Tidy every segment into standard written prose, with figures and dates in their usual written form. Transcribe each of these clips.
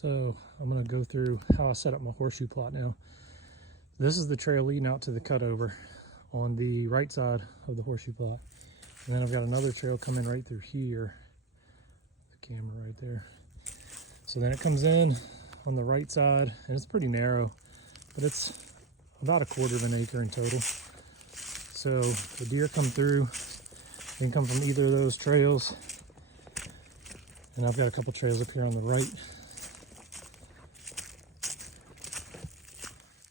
So I'm going to go through how I set up my horseshoe plot now. This is the trail leading out to the cutover on the right side of the horseshoe plot. And then I've got another trail coming right through here. The camera right there. So then it comes in on the right side, and it's pretty narrow, but it's about 1/4 of an acre in total. So the deer come through, they can come from either of those trails. And I've got a couple trails up here on the right.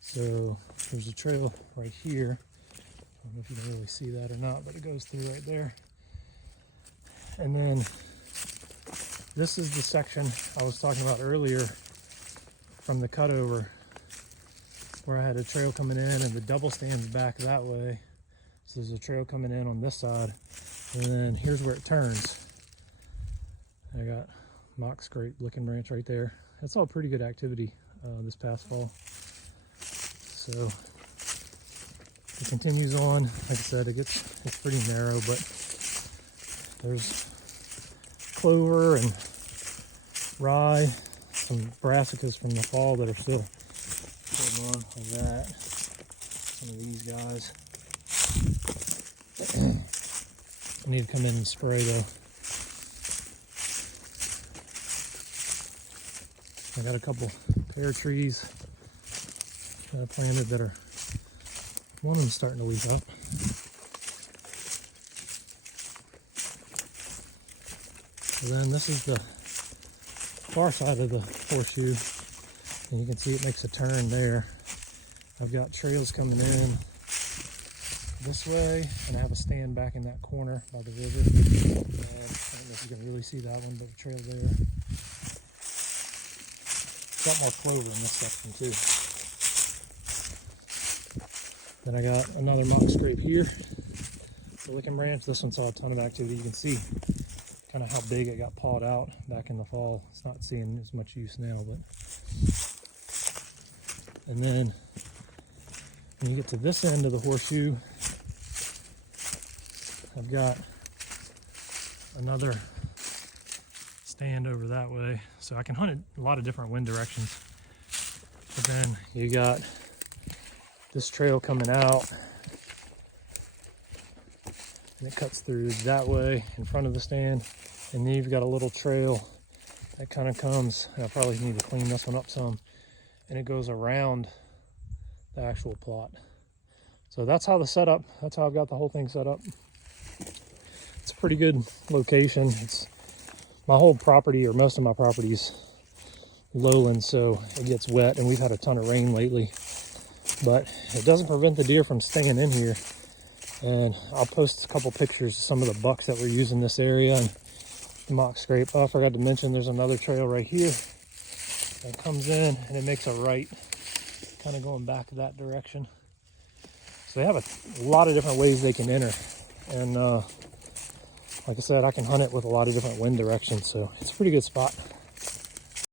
So there's a trail right here. I don't know if you can really see that or not, but it goes through right there. And then this is the section I was talking about earlier from the cutover, where I had a trail coming in and the double stands back that way. So there's a trail coming in on this side, and then here's where it turns. I got mock scrape, licking branch right there. That's all pretty good activity this past fall. So it continues on. Like I said, it's pretty narrow, but there's clover and rye, some brassicas from the fall that are still on like that. Some of these guys. I need to come in and spray though. I got a couple pear trees that I planted that are, one of them's starting to leaf up. So then this is the far side of the horseshoe, and you can see it makes a turn there. I've got trails coming in this way, and I have a stand back in that corner by the river. I don't know if you can really see that one, but a trail there. Got more clover in this section too. Then I got another mock scrape here, the licking branch. This one saw a ton of activity. You can see kind of how big it got pawed out back in the fall. It's not seeing as much use now, but. And then when you get to this end of the horseshoe, I've got another stand over that way, so I can hunt it a lot of different wind directions. But then you got this trail coming out, and it cuts through that way in front of the stand, and then you've got a little trail that kind of comes, and I probably need to clean this one up some, and it goes around the actual plot. So that's how that's how I've got the whole thing set up. It's a pretty good location. It's my whole property, or most of my property, is lowland, so it gets wet, and we've had a ton of rain lately, but it doesn't prevent the deer from staying in here. And I'll post a couple pictures of some of the bucks that we're using this area and the mock scrape. Oh, I forgot to mention there's another trail right here that comes in, and it makes a right, kind of going back that direction. So they have a lot of different ways they can enter, and like I said, I can hunt it with a lot of different wind directions, so it's a pretty good spot.